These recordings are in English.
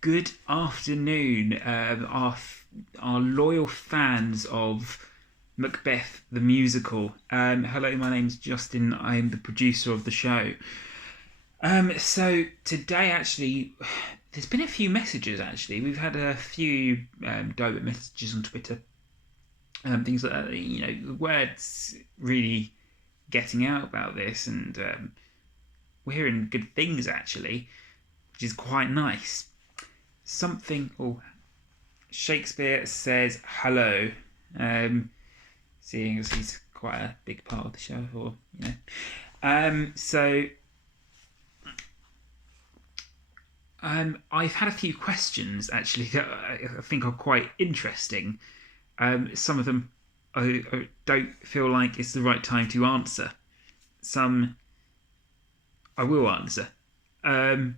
Good afternoon, our loyal fans of Macbeth the Musical. Hello, my name's Justin. I'm the producer of the show. So today, actually, there's been a few messages. Actually, we've had a few direct messages on Twitter, things like that. The words really getting out about this, and we're hearing good things actually, which is quite nice. Something. Oh, Shakespeare says hello, seeing as he's quite a big part of the show, So I've had a few questions actually that I think are quite interesting. Some of them I don't feel like it's the right time to answer. Some I will answer. Um,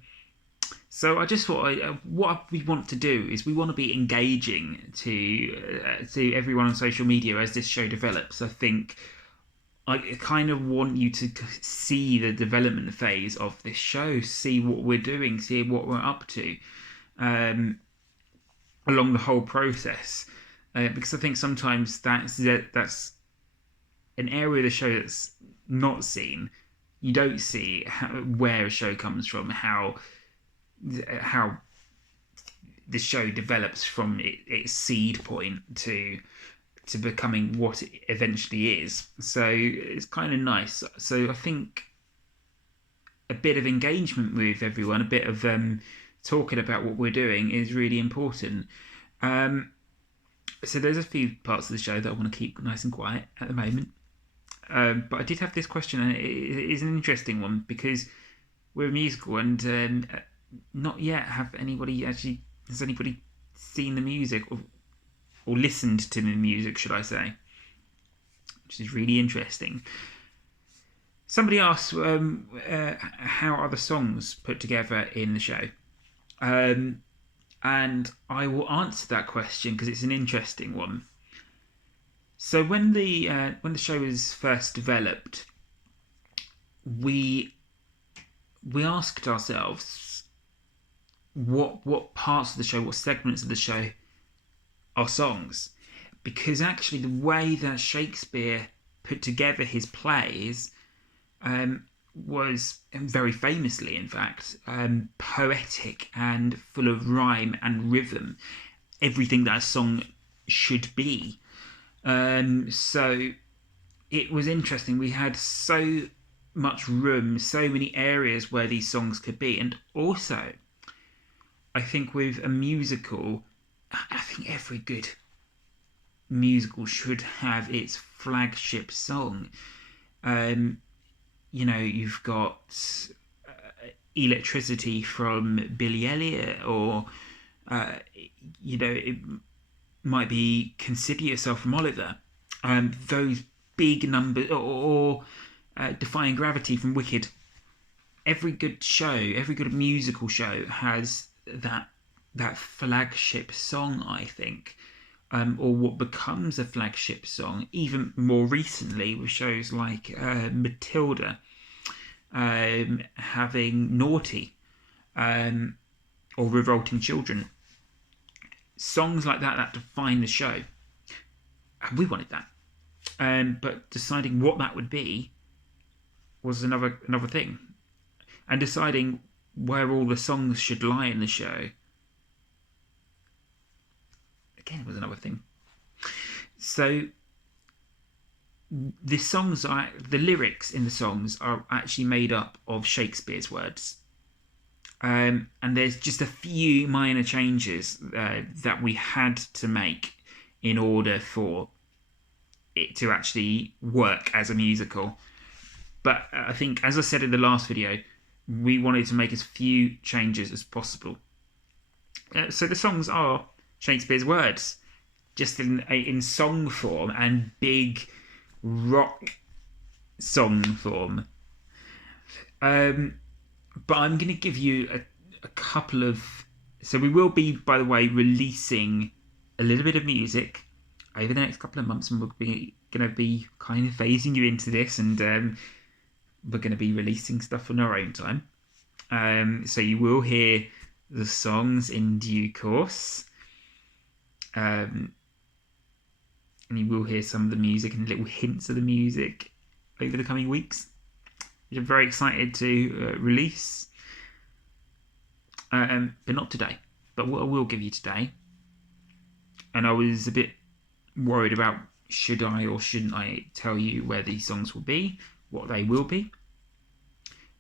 So I just thought what we want to do is we want to be engaging to everyone on social media as this show develops. I think I kind of want you to see the development phase of this show, see what we're doing, see what we're up to um, along the whole process. Because I think sometimes that's an area of the show that's not seen. You don't see where a show comes from, how the show develops from its seed point to becoming what it eventually is. So it's kind of nice. So I think a bit of engagement with everyone, a bit of talking about what we're doing is really important. Um, so there's a few parts of the show that I want to keep nice and quiet at the moment. But I did have this question, and it is an interesting one because we're a musical, and not yet has anybody seen the music or listened to the music, should I say, which is really interesting. Somebody asked how are the songs put together in the show, and I will answer that question because it's an interesting one. So when the show was first developed, we we asked ourselves what parts of the show, what segments of the show are songs, because actually the way that Shakespeare put together his plays was very famously, in fact, poetic and full of rhyme and rhythm, everything that a song should be. So it was interesting. We had so much room, so many areas where these songs could be, and also I think with a musical, I think every good musical should have its flagship song. Um, you've got Electricity from Billy Elliot, or it might be Consider Yourself from Oliver. Those big numbers, or Defying Gravity from Wicked. Every good show, every good musical show has that flagship song, I think, or what becomes a flagship song. Even more recently, with shows like Matilda, having Naughty, or Revolting Children, songs like that define the show. And we wanted that, but deciding what that would be was another thing, and deciding where all the songs should lie in the show again was another thing. So the lyrics in the songs are actually made up of Shakespeare's words, and there's just a few minor changes that we had to make in order for it to actually work as a musical. But I think, as I said in the last video, we wanted to make as few changes as possible. So the songs are Shakespeare's words, just in song form and big rock song form. But I'm going to give you a couple of. So we will be, by the way, releasing a little bit of music over the next couple of months, and we're going to be kind of phasing you into this, and we're going to be releasing stuff on our own time. So you will hear the songs in due course. And you will hear some of the music and little hints of the music over the coming weeks, which I'm very excited to release. But not today. But what I will give you today, and I was a bit worried about should I or shouldn't I tell you where these songs will be, what they will be.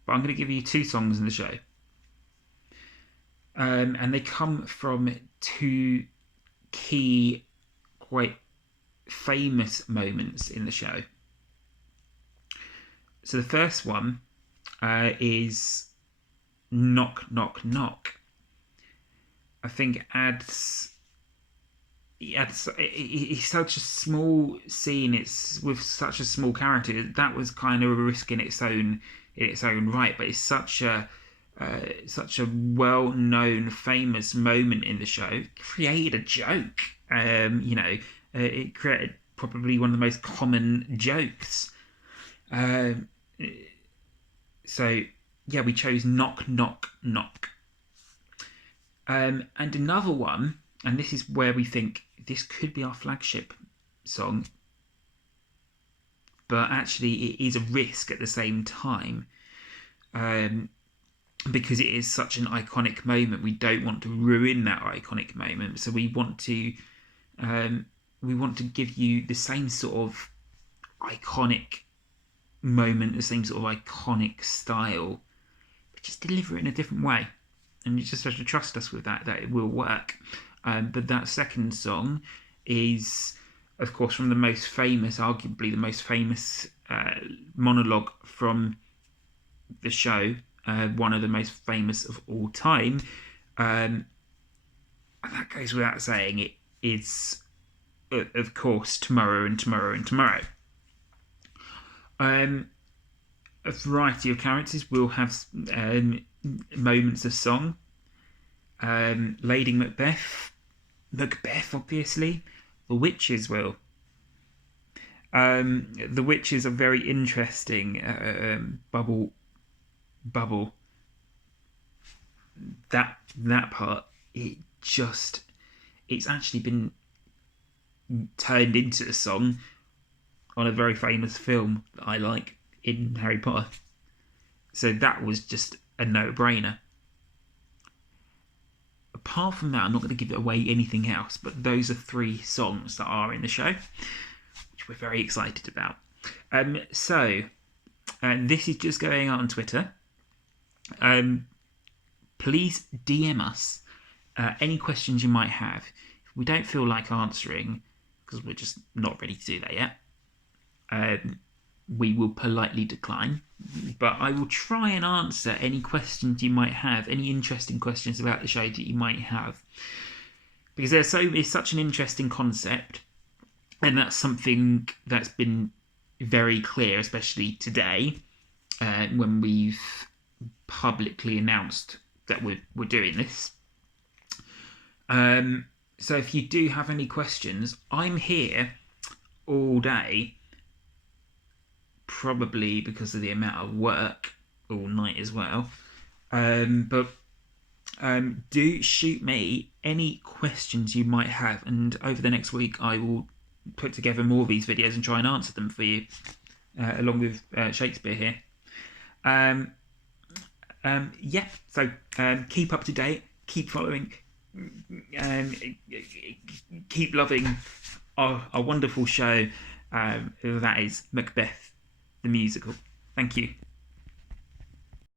But I'm going to give you 2 songs in the show. And they come from 2 key, quite famous moments in the show. So the first one is Knock, Knock, Knock. I think it's such a small scene. It's with such a small character. That was kind of a risk in its own right. But it's such a well-known, famous moment in the show. It created a joke. It created probably one of the most common jokes. So yeah, we chose Knock, Knock, Knock. And another one, and this is where we think this could be our flagship song, but actually it is a risk at the same time, because it is such an iconic moment. We don't want to ruin that iconic moment, so we want to give you the same sort of iconic moment, the same sort of iconic style, but just deliver it in a different way. And you just have to trust us with that it will work. But that second song is, of course, from the most famous, arguably the most famous monologue from the show, one of the most famous of all time. And that goes without saying. It is, of course, Tomorrow and Tomorrow and Tomorrow. A variety of characters will have moments of song. Lady Macbeth, obviously. The witches will. The witches are very interesting. Bubble. That part, it's actually been turned into a song on a very famous film that I like, in Harry Potter. So that was just a no-brainer. Apart from that, I'm not going to give away anything else, but those are 3 songs that are in the show, which we're very excited about. So this is just going out on Twitter. Please DM us any questions you might have. If we don't feel like answering, because we're just not ready to do that yet, we will politely decline. But I will try and answer any questions you might have, any interesting questions about the show that you might have, because it's such an interesting concept, and that's something that's been very clear, especially today, when we've publicly announced that we're doing this. So if you do have any questions, I'm here all day, probably because of the amount of work, all night as well. But do shoot me any questions you might have, and over the next week I will put together more of these videos and try and answer them for you, along with Shakespeare here. So keep up to date, keep following, keep loving our wonderful show, that is Macbeth the Musical. Thank you.